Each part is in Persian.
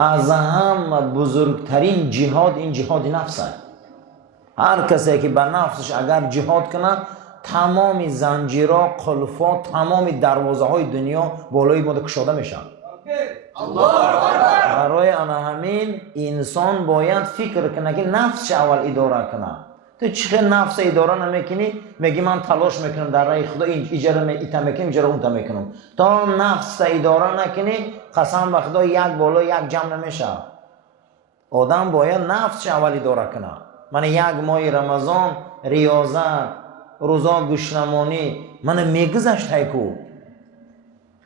از هم بزرگترین جهاد این جهاد نفس است. هر کسی که به نفسش اگر جهاد کنه تمام زنجیرها، قلفات، تمام دروازه های دنیا بالای ما کشاده میشن. برای آن همین انسان باید فکر کنه که نفسش اول اداره کنه. تو چه نفس اداره نمیکنی؟ میگی من تلاش میکنم در راه خدا اجاره میکنم اجاره اون میکنم. تا نفس اداره نکنی قسم به خدا یک بالا یک جمع نمیشه. آدم باید نفسش اول اداره کنه. من یک ماه رمضان ریاضت، روزا گوشنمانی من میگذشت هیکو،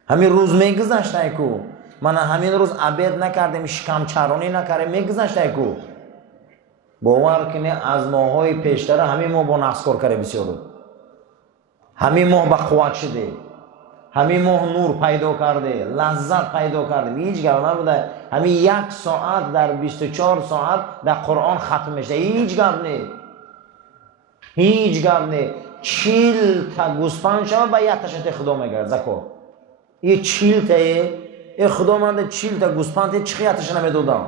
همین روز میگذشت هیکو، من همین روز عبید نکردم، شکم چرانی نکردم، میگذشت هیکو. باور کنه از ماهای پیشتر همین ماه با نقص کار کرده بسیار بود. همین ماه با قوت شده، همین ماه نور پیدا کرده، لذت پیدا کرده. هیچ گپ نبوده همین یک ساعت در 24 ساعت در قرآن ختم میشه. هیچ گپ نه، هیچ گپ نه. 40 تا گوسفند شما با یک تاشت خدا میگرد زکات. این 40 تا خدا من 40 تا گوسفند چه خیاتش نمیدادم.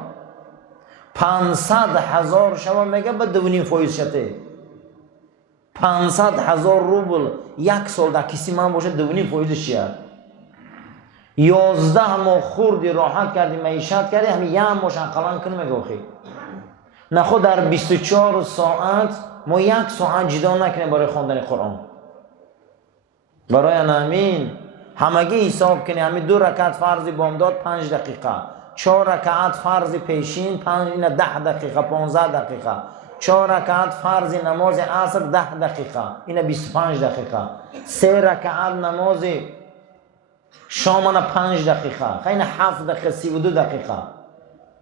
500,000 شما میگه با 2.5 فایز شده. 500,000 روبل یک سال در کسی من باشه 2.5 فایزش چیه؟ 11 ماه خوردی راحت کردی معیشت کردی همین یک ماه انقلان کنی میگه آخی. نخود در 24 ساعت ما یک ساعت جدا نکنیم برای خواندن قرآن. برای همین همگی حساب کنی. همین 2 رکعت فرض بامداد 5 دقیقه، 4 رکعت فرض پیشین 10 دقیقه، 15 دقیقه، 4 رکعت فرض نماز عصر 10 دقیقه، این 25 دقیقه، 3 رکعت نماز شام 5 دقیقه، خیلی 7 دقیقه، 32 دقیقه،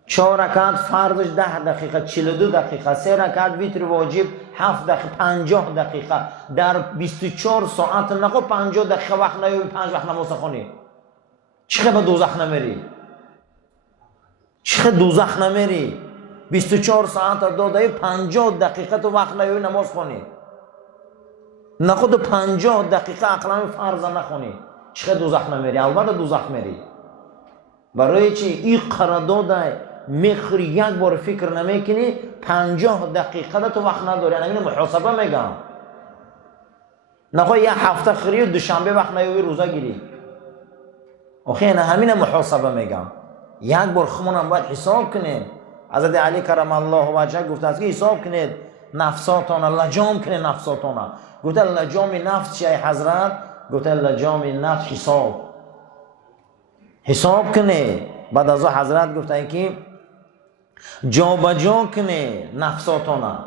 4 رکعت فرضش 10 دقیقه، 42 دقیقه، 3 رکعت ویتر واجب 7 دقیقه، 50 دقیقه. در 24 ساعت نخو 50 دقیقه وقت نیوی 5 وقت نماز خونی. چه به دوزخ نمیری؟ چه دوزخ نمیری؟ 24 ساعت داده 50 دقیقه تو وقت نیوی نماز خونی. نخود 50 دقیقه اقلا فرض نخونی. چه دوزخ نمیری؟ البته دوزخ میری. برای چی؟ این قرارداد میخوری یک بار فکر نمیکنی 50 دقیقه تو وقت نداری. یعنی محاسبه میگم. نخواه یه هفته خوری و دوشنبه وقت نیوی روزه گیری. آخه نه همین محاسبه میگم. یک بار خمونم باید حساب کنید. حضرت علی کرم الله وجهه گفته است که حساب کنید نفساتان، لجام کنید نفساتان. گفته لجام نفس چیه حضرت؟ گفته لجام نفس حساب کنه. بعد از حضرت گفته که جا بجا کنه نفساتانه.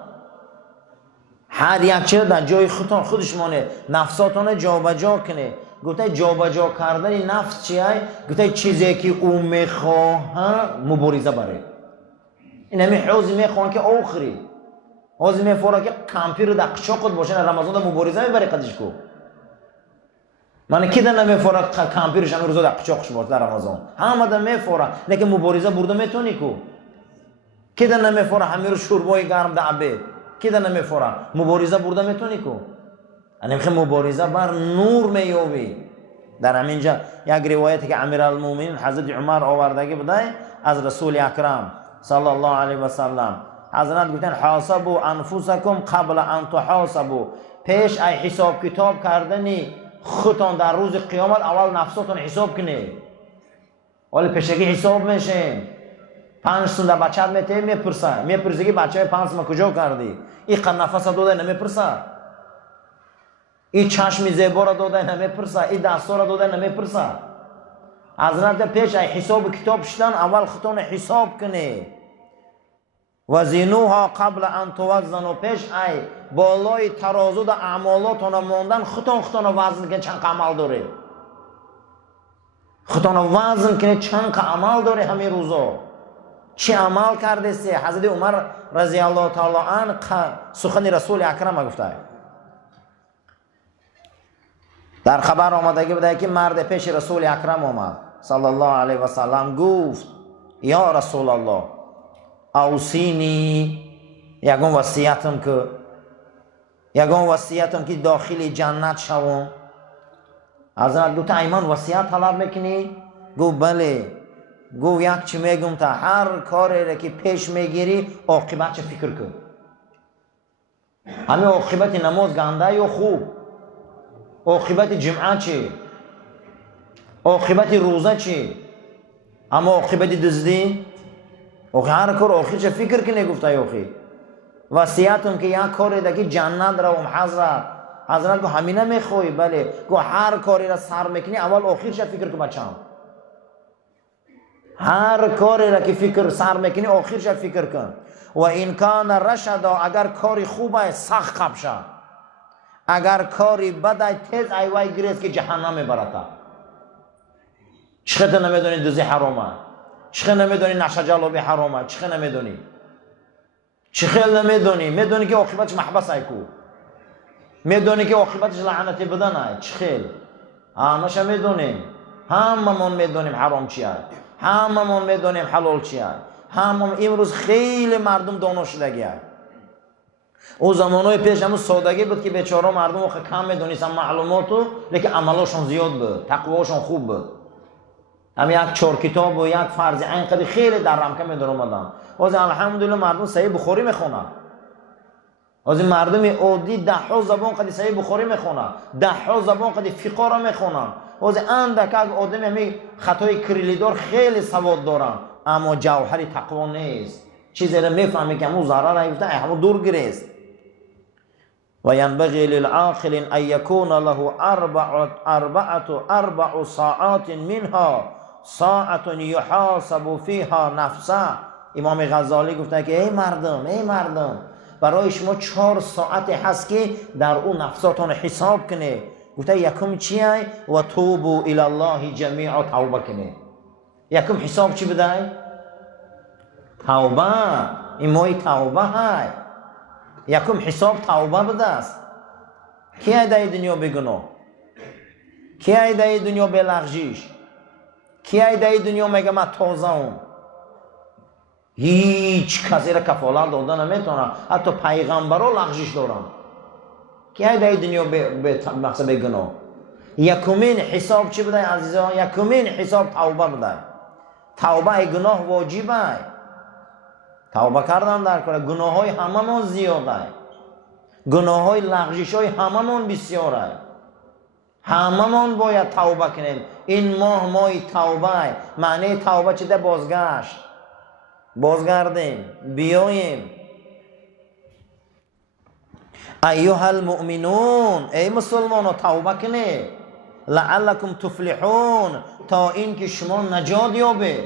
هر یک چیز در جای خودش مانه. نفساتانه جا بجا کنه. گفته جا بجا کردن نفس چیه؟ گفته چیزی که او میخواه مبارزه بره. این همین حوضی میخواه که آخری حوضی میخواه که کمپیر در قشاقت باشه. رمضان در مبارزه میبره قدش کو. من کی در نمیفوره کمپیرش همین روزا در قچاقش باشه در رمضان. همه در میفوره لیکن مبارزه برده میتونی کو. کی در نمیفوره همین رو شوربای گرم در عبید. کی در نمیفوره مبارزه برده میتونی کو. نمیخه مبارزه بر نور میابی. در همینجا یک روایتی که امیرالمومنین حضرت عمر آوردگی بوده از رسول اکرم صلی الله علیه و سلم. حضرت گفتن حاسبوا انفسکم قبل ان تحاسبوا. پیش ای حساب کتاب کردنی خودتان در روز قیامت اول نفساتون حساب کنید. ولی پیشگی حساب میشین. 5 سال بچه‌ت میته میپرسه که بچه 5 ما کجا کردی؟ این قد نفس داده نمیپرسه. این چشم زیبا را داده نمیپرسه. این دستا را داده نمیپرسه. حضرت پیش ای حساب کتاب شدن اول خودتان حساب کنید. وزنوها قبل ان توزنوا. پیش ای بالای ترازو در اعمالاتون ماندن خودتان وزن کنید چند عمل داره. خودتان وزن کنید چند عمل داره همین روزا. چه عمل کرده سی؟ حضرت عمر رضی الله تعالی عنه سخن رسول اکرم گفته. در خبر آمده بوده که مرد پیش رسول اکرم آمد صلی الله علیه و سلم گفت یا رسول الله اوصینی یگون وصیتم که داخل جنت شوم. حضرت گفت ایمان وصیت طلب میکنی؟ گفت بله. گو یک چی میگم تا هر کاری را که پیش میگیری عاقبت چه فکر کن. همه عاقبت نماز گنده یا خوب؟ عاقبت جمعه چی؟ عاقبت روزه چی؟ اما عاقبت دزدی؟ هر کار آخر چه فکر کنی گفته آخی وصیتم که یک کاری دیگه جنت روم حضرت گو همینه میخوای؟ بله. گو هر کاری را سر میکنی اول آخر چه فکر کن بچم. هر کاری را که فکر سر میکنی آخر چه فکر کن. و این کان رشدا اگر کاری خوبه سخت خبشه، اگر کاری بده تیز ایوای گریز که جهنم میبرته. چخه نمیدونی دوزی حرامه؟ چخه نمیدونی نشه جلابی حرامه؟ چخه نمیدونی؟ چخه نمیدونی؟ میدونی که عاقبتش محبس ایکو، میدونی که عاقبتش لعنتی بدنه. چخه همش میدونیم، هممون میدونیم حرام چیه، هممون میدونیم حلال چیه. امروز خیلی مردم دانا شدگیه. او زمانهای پیش همون سادگی بود که بیچاره مردم کم میدونیستن معلوماتو، لیکن عملاشون زیاد بود، تقواشون خوب بود. هم یک 4 کتاب و یک فرض عین قدی خیلی در رمکه میدار اومدن. از الحمدلله مردم صحیح بخاری میخونن. از مردم عادی 10 زبان قدی صحیح بخاری میخونن، 10 زبان قدی فقه را میخونن. از اندک آدم همین خطای کریلیدار خیلی سواد دارن، اما جوهر تقوا نیست. چیزی را میفهمی که همون ضرر نیفته، همون دور گریست. و ینبغی للعاقل ان یکون له اربع ساعات منها ساعت یحاسب فیها نفسه. امام غزالی گفته که ای مردم برای شما 4 ساعت هست که در اون نفساتون حساب کنه. گفته یکم چیه؟ و توبوا الی الله جمیعا، توبه کنه. یکم حساب چی بده؟ توبه. این ماه توبه های. یکم حساب توبه بده است. کی ایده دنیا بگناه؟ کی ایده دنیا بلغزش؟ کی ایده دنیا میگه من تازه هم؟ هیچ کسی را کفالت داده نمیتونه، حتی پیغمبرها لغزش دارن. کی ایده دنیا مقصد بگناه؟ یکمین حساب چی بده عزیزان؟ یکمین حساب توبه بده. توبه گناه واجبه. توبه کردن در کار. گناه های هممون زیاده، گناه های لغزش های هممون بسیاره. هممون باید توبه کنیم. این ماه توبه. معنی توبه چی ده؟ بازگشت. بازگردیم، بیاییم. ایها المؤمنون، ای مسلمانو توبه کنید. لعلکم تفلحون، تا این که شما نجات یابه.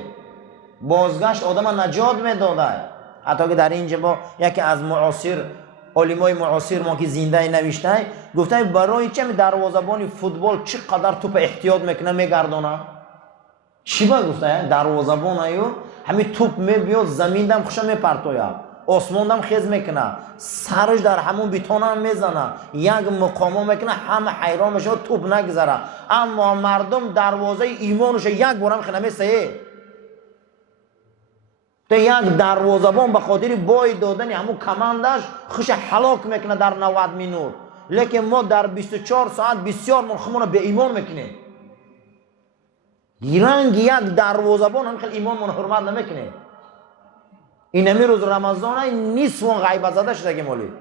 بازگشت آدم نجات میداده. حتی که در اینجا با یکی از علمای معاصر ما که زنده نوشته گفته برای چه دروازه‌بان فوتبال چقدر توپ احتیاط میکنه میگردونه. چی با گفته دروازه‌بان ایو همین توپ میبیاد زمین دم خوشم میپرتوید، آسمان دم خیز میکنه، سرش در همون بیتون هم میزنه، یک مقام میکنه، همه حیران میشه توپ نگذره. اما مردم دروازه ایمانش یک بارم خیلی نمیسه. تو یک دروازه‌بان به خاطر بای دادن همون کماندش خوش هلاک میکنه در 90 مینوت. لیکن ما در 24 ساعت بسیار منخمون به ایمان میکنیم. رنگ یک دروازه‌بان هم خیلی ایمان من حرمت نمیکنه. این روز رمضان نیست و غیبت زده شده که مولی.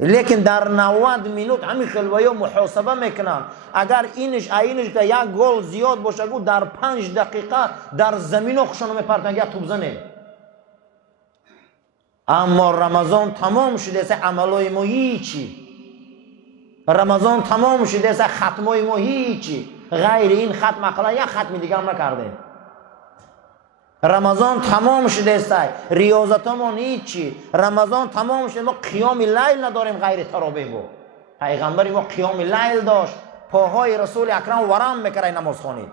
لیکن در 90 مینوت همین خلوایی محاسبه میکنن. اگر اینش که یک گل زیاد باشه گو در 5 دقیقه در زمین و خوشانو میپرتن یک توپ زنه. اما رمضان تمام شده است، عملای ما هیچی. رمضان تمام شده است، ختمای ما هیچی. غیر این ختم اقلا یک ختم دیگه هم نکرده. رمضان تمام شده است، ریاضتمون هیچی. رمضان تمام شده، ما قیام لیل نداریم غیر تراویح. با پیغمبر ما قیام لیل داشت، پاهای رسول اکرم ورم میکرد نماز خوانید.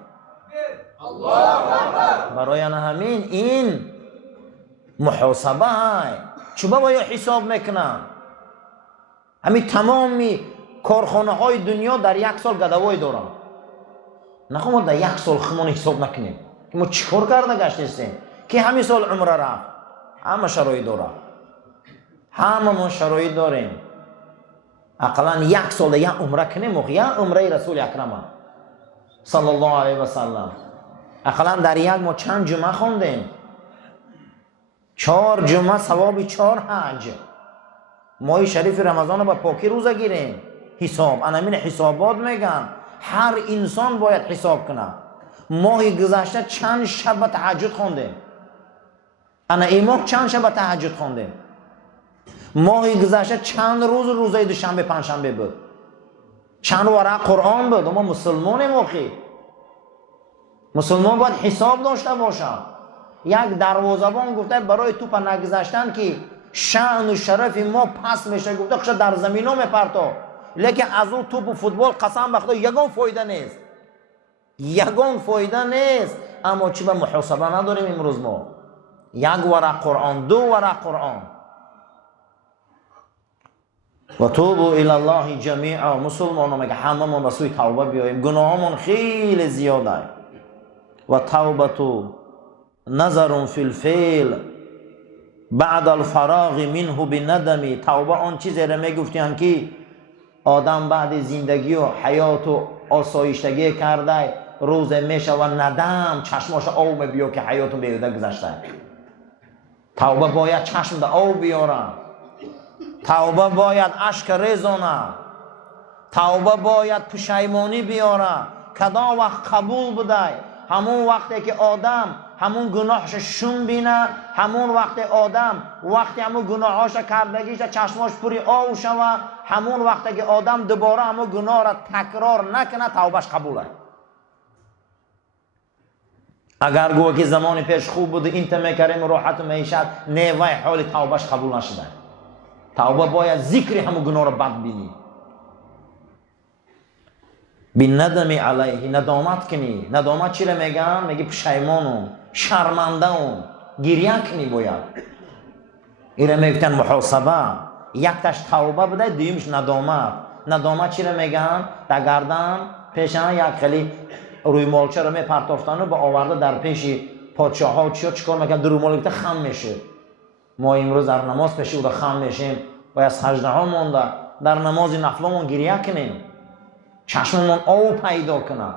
الله اکبر. برای همین این محاسبه های چوبه باید حساب میکنن. همین تمامی کارخانه های دنیا در 1 سال گدوای دارن. نخواهم ما در 1 سال خمون حساب نکنیم که ما چیکار کرده گشتیم که همین سال عمره رفت. همه شرایط داره، همه ما شرایط داریم. اقلا 1 سال یک عمره کنیم، یا عمره رسول اکرم صلی الله علیه و سلم. اقلا در یک ما چند جمعه خوندیم؟ 4 جمعه ثواب 4 حج. ماه شریف رمضان رو با پاکی روزه گیریم. حساب انامین حسابات میگن هر انسان باید حساب کنه. ماه گذشته چند شب تهجد خوندیم؟ انا این ماه چند شب تهجد خوندیم؟ ماه گذشته چند روز روزه دوشنبه پنجشنبه بود؟ چند ورق قرآن بود؟ ما مسلمانیم آخی. مسلمان باید حساب داشته باشه. یک دروازه‌بان گفته برای توپ نگذاشتن که شأن و شرف ما پس میشه، گفته خش در زمینو میپرتو، لیکن از اون توپ و فوتبال قسم به خدا یگان فایده نیست، یگان فایده نیست. اما چی به محاسبه نداریم امروز ما؟ یک ورق قرآن، 2 ورق قرآن. و توبوا الی الله جمیعا. مسلمانان میگه همه ما به سوی توبه بیاییم، گناهامون خیلی زیاده. و توبه نظر فی الفعل بعد الفراغ منه بندمی. توبه آن چیزی را میگفتن که آدم بعد زندگی و حیات و آسایشتگی کرده روز میشه و ندم چشماش آب بیا که حیات بیهوده گذشته. توبه باید چشم ده آب بیاره، توبه باید اشک ریزانه، توبه باید پشیمانی بیاره. کدام وقت قبول بوده؟ همون وقتی که آدم همون گناهش شون بینه، همون وقت آدم وقتی همون گناهاش کردگیش چشماش پوری آب شوه، همون وقتی که آدم دوباره همون گناه را تکرار نکنه توبهش قبوله. اگر گوه که زمان پیش خوب بود اینت میکریم راحت و معیشت، نیوه حال توبهش قبول نشده. توبه باید ذکر همون گناه را بد بینی، بی ندمی علیه، ندامت کنی. ندامت چی را میگن؟ میگی پشیمانم، شرمنده‌ام، گریه کنی باید. این را میگفتن محاسبه. یک تاش توبه بوده، دویمش ندامت. ندامت چی را میگن؟ در گردن پیشانه یک خیلی روی مالچه را میپرتافتن و با آورده در پیش پادشاه ها چیکار میکنن؟ در روی مالچه خم میشه. ما امروز در نماز پیشی بوده خم میشیم، باید سجده ها مونده، در نماز نفلمون گریه کنیم، چشممون آب پیدا کنه.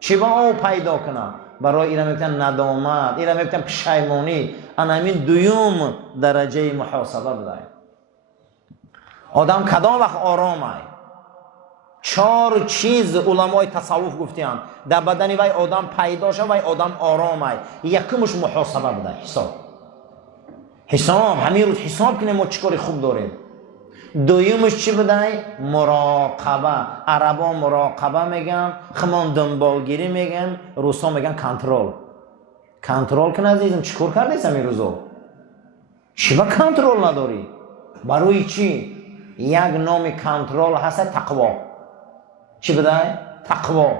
چی با آب پیدا کنه؟ برای اینا میگن ندامت، اینا میگن پشیمانی. همین دوم درجه محاسبه بوده. آدم کدام وقت آرامه؟ 4 چیز علمای تصوف گفتن در بدن وی آدم پیدا شد و آدم آرامه. یکمش محاسبه بوده، حساب. همین روز حساب کنیم ما چیکار خوب داریم. دویمش چی بوده؟ مراقبه. عربا مراقبه میگن، خمان دنبالگیری میگن، روسا میگن کنترل. کنترل کن عزیزم، چیکار کردی همین روزا؟ چی با کنترل نداری؟ برای چی؟ یک نام کنترل هست تقوا. چی بوده؟ تقوا.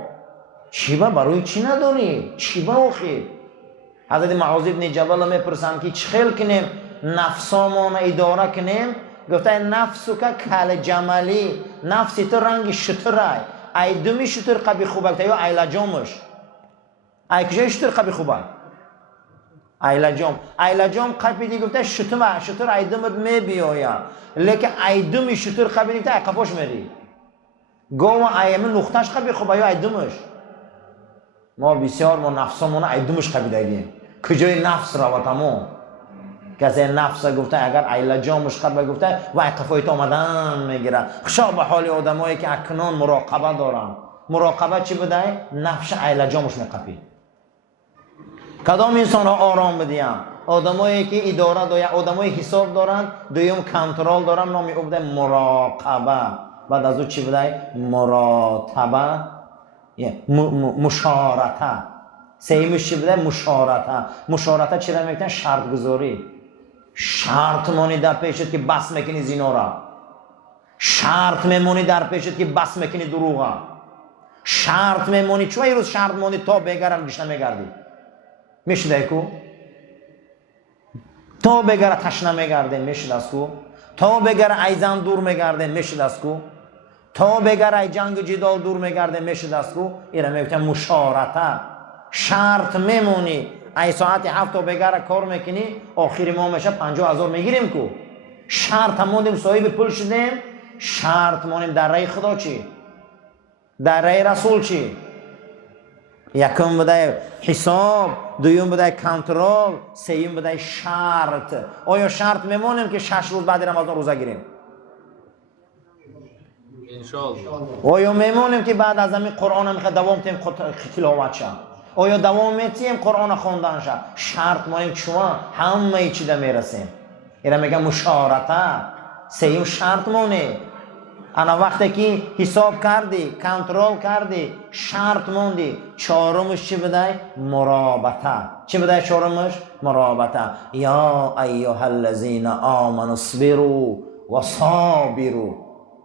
چی با برای چی نداری؟ چی با آخی؟ حضرت معاذ ابن جبل میپرسن که چه خیل کنیم نفسامون اداره کنیم؟ گفته نفسو که کل جمالی، نفسی تو رنگ شتره. ای دومی شتر قبی خوبه یا ایلجامش؟ ای کجای شتر قبی خوبه؟ ایلجام. ایلجام قبی دی گفته شتر ای دومت می بیاید، لیکن ای دومی شتر قبی دی گفته ای قفاش میری. گوه ایمن نختش قبی خوبه یا ای دومش؟ ما بسیار ما نفسمون ای دومش قبی دیگیم. کجای نفس رواتمون؟ کسی نفس گفته اگر ایلجامش قبل گفته و قفایت آمدن میگیره. خشا به حال آدمایی که اکنون مراقبه دارن. مراقبه چی بوده؟ نفس ایلجامش میقفی. کدام انسان را آرام بدیم؟ آدمایی که اداره دارن، آدمایی حساب دارن، دویم کنترل دارن، نامی او بوده مراقبه. بعد از او چی بوده؟ مراتبه، مشارطه. سیمش چی بوده؟ مشارطه. مشارطه چی را میگن؟ شرط گذاری. شرط مانی در پیشت که بس میکنی زنا را، شرط میمونی در پیشت که بس میکنی دروغا، شرط میمونی. چون یه روز شرط مانی تا بگرم گشنه میگردی، میشده کو؟ تا بگره تشنه میگرده، میشده از کو؟ تا بگره ایزن دور میگرده، میشده از کو؟ تا بگره ای جنگ و جدال دور میگرده، میشده از کو؟ ایره میگن مشارطه. شرط میمونی، ای ساعت 7 تا بگره کار میکنی، آخری ما میشه 50,000 میگیریم کو؟ شرط ماندیم صاحب پول شدیم، شرط ماندیم در رای خدا چی؟ در رای رسول چی؟ یکم بده حساب، دوم بده کنترل، سوم بده شرط. آیا شرط میمونیم که 6 روز بعد رمضان روزه گیریم؟ آیا میمونیم که بعد از همین قرآن میخواد دوام تیم تلاوت شه؟ آیا دوام میتیم قرآن خواندن شه؟ شرط مایم شما همه چی ده میرسیم. اینا میگن مشارطه. سوم شرط مونه. انا وقتی که حساب کردی، کنترل کردی، شرط موندی، چهارمش چی بده؟ مرابطه. چی بده چهارمش؟ مرابطه. یا ایها الذین آمنوا اصبروا و صابروا.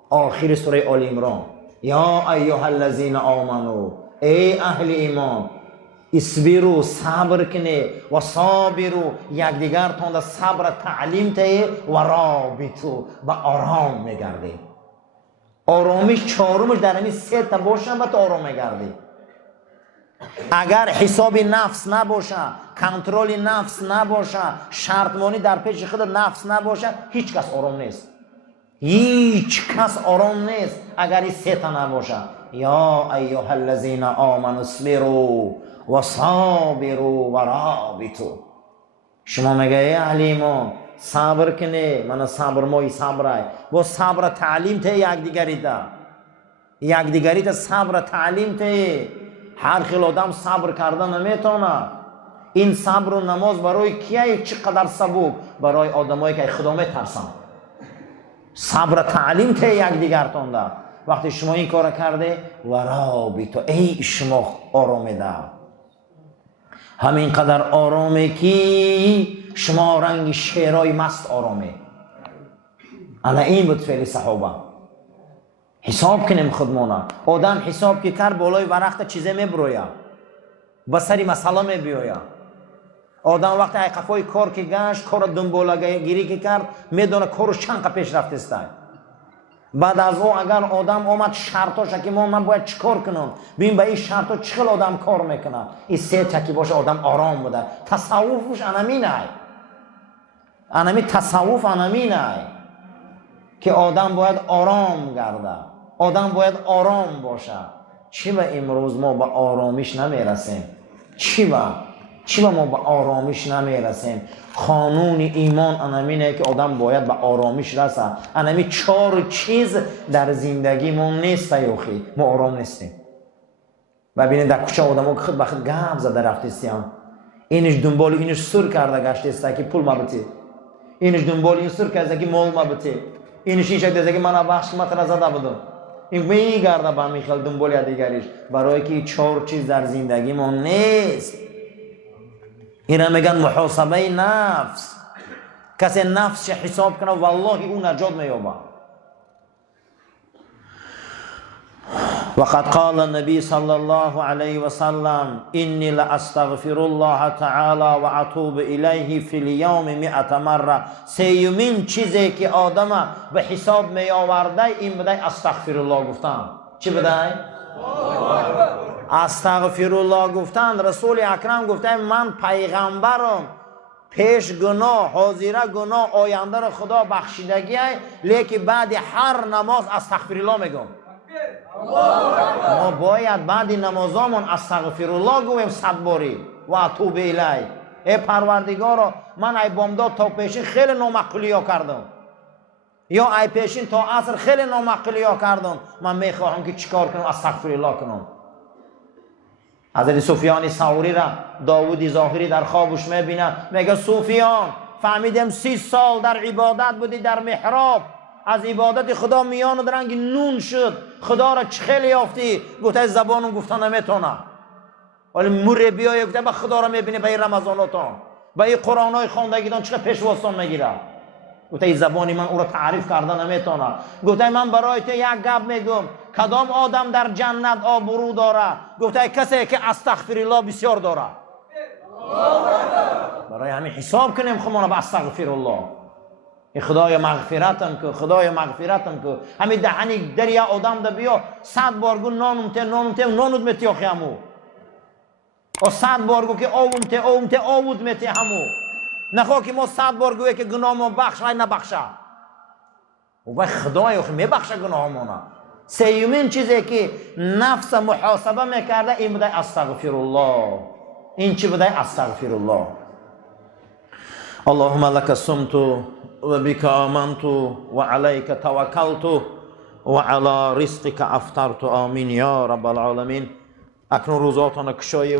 آخر سوره آل عمران. یا ایها الذین آمنوا، ای اهل ایمان، اصبروا صبر کنه و صابروا یکدیگر تون صبر تعلیم ته و رابطو با آرام میگرده. آرامیش چهارمش در همین 3 تا باشن و تو آرام میگردی. اگر حساب نفس نباشه، کنترل نفس نباشه، شرطمانی در پیش خود نفس نباشه، هیچ کس آرام نیست. هیچ کس آرام نیست اگر این 3 تا نباشه. یا ایها الذین آمنوا اصبروا و صابروا و رابطوا. شما میگه ای اهل ایمان صبر کنه، من صبر مای صبرای با صبر تعلیم ته یکدیگری ده، یکدیگری ته صبر تعلیم ته. هر خیل آدم صبر کردن نمیتونه. این صبر و نماز برای کیه چقدر سبب؟ برای آدمایی که خدا میترسن. صبر تعلیم ته یکدیگرتون ده. وقتی شما این کار کرده و رابطه، ای شما آرامی ده، همین قدر آرامی که شما رنگ شیرای مست آرامی. انا این بود فعل صحابه. حساب کنیم خودمونا. آدم حساب که کرد بالای ورقت چیزه میبرویه، بسری مسئله میبیویه. آدم وقتی قفای کار که گشت، کار دنباله گیری که کرد، میدونه کارش چند قد پیش رفته است. بعد از او اگر آدم آمد شرطاش که من باید چیکار کنم، ببین به این شرطا چقدر آدم کار میکنه. این 3 چکی باشه آدم آرام بوده. تصوفش انمینه، انمی تصوف انمینه که آدم باید آرام گرده، آدم باید آرام باشه. چی به امروز ما به آرامیش نمیرسیم؟ چی به ما به آرامیش نمیرسیم؟ قانون ایمان انمینه که آدم باید به آرامیش رسه. انمی 4 چیز در زندگی ما نیست یوخی، ما آرام نیستیم. ببینید در کوچه آدم ها که خود به خود گپ زده رفتیستیم، اینش دنبال اینش سر کرده گشتیسته که پول مبتی، اینش دنبال این سر کرده که مال مبتی، اینش این شکل که من بخش متر زده بودم، این میگرده به میخوال دنبال دیگریش. برای که 4 چیز در زندگی ما نیست. اینا میگن محاسبه نفس. کسی نفسش حساب کنه والله اون نجات میابه. وقد قال النبي صلى الله عليه وسلم إني لأستغفر الله تعالى وأتوب إليه في اليوم 100 مرة. سیومین چیزی که آدم به حساب می آورده این بده استغفر الله گفتن. چی بده؟ استغفر الله گفتن. رسول اکرم گفته من پیغمبرم، پیش گناه، حاضره گناه، آینده را خدا بخشیدگی، لیکن بعد هر نماز استغفر الله میگم. ما باید بعد نمازامون استغفر الله گویم 100 باری و اتوب الیه. ای پروردگارا من ای بامداد تا پیشین خیلی نامعقولی ها کردم، یا ای پیشین تا عصر خیلی نامعقولی ها کردم، من میخواهم که چیکار کنم؟ استغفر الله کنم. حضرت سفیان ثوری را داوود ظاهری در خوابش میبینه، میگه سفیان فهمیدم 30 سال در عبادت بودی در محراب، از عبادت خدا میان درنگ نون شد، خدا را چه خیلی یافتی؟ گفته زبانم گفتن نمیتونم، ولی مربیای گفته با خدا را میبینی به این رمضاناتان، به این قرآنای خواندگیتان چقدر پیشواستان میگیره. گفته این زبانی من او را تعریف کردن نمیتونم. گفته من برای تو یک گپ میگم، کدام آدم در جنت آبرو داره؟ گفته کسی که استغفر الله بسیار داره. برای همین حساب کنیم خودمون به استغفر الله. خدای مغفرتم که، خدای مغفرتم که. همین دهنی دریا آدم ده بیا 100 بار گو نانم نانود میتی آخی همو، و 100 بار گو که آوود میتی همو. نخواه که ما 100 بار گویه که گناه ما بخش های نبخشه، و باید خدای آخی میبخشه گناه ما. سیومین چیزی که نفس محاسبه میکرده این بوده استغفرالله. این چی بوده؟ استغفرالله. اللهم لك صمت و بك آمنت و علیک توکلت و علی رزقك افطرت. آمین یا رب العالمین. اکنون روزاتان کشای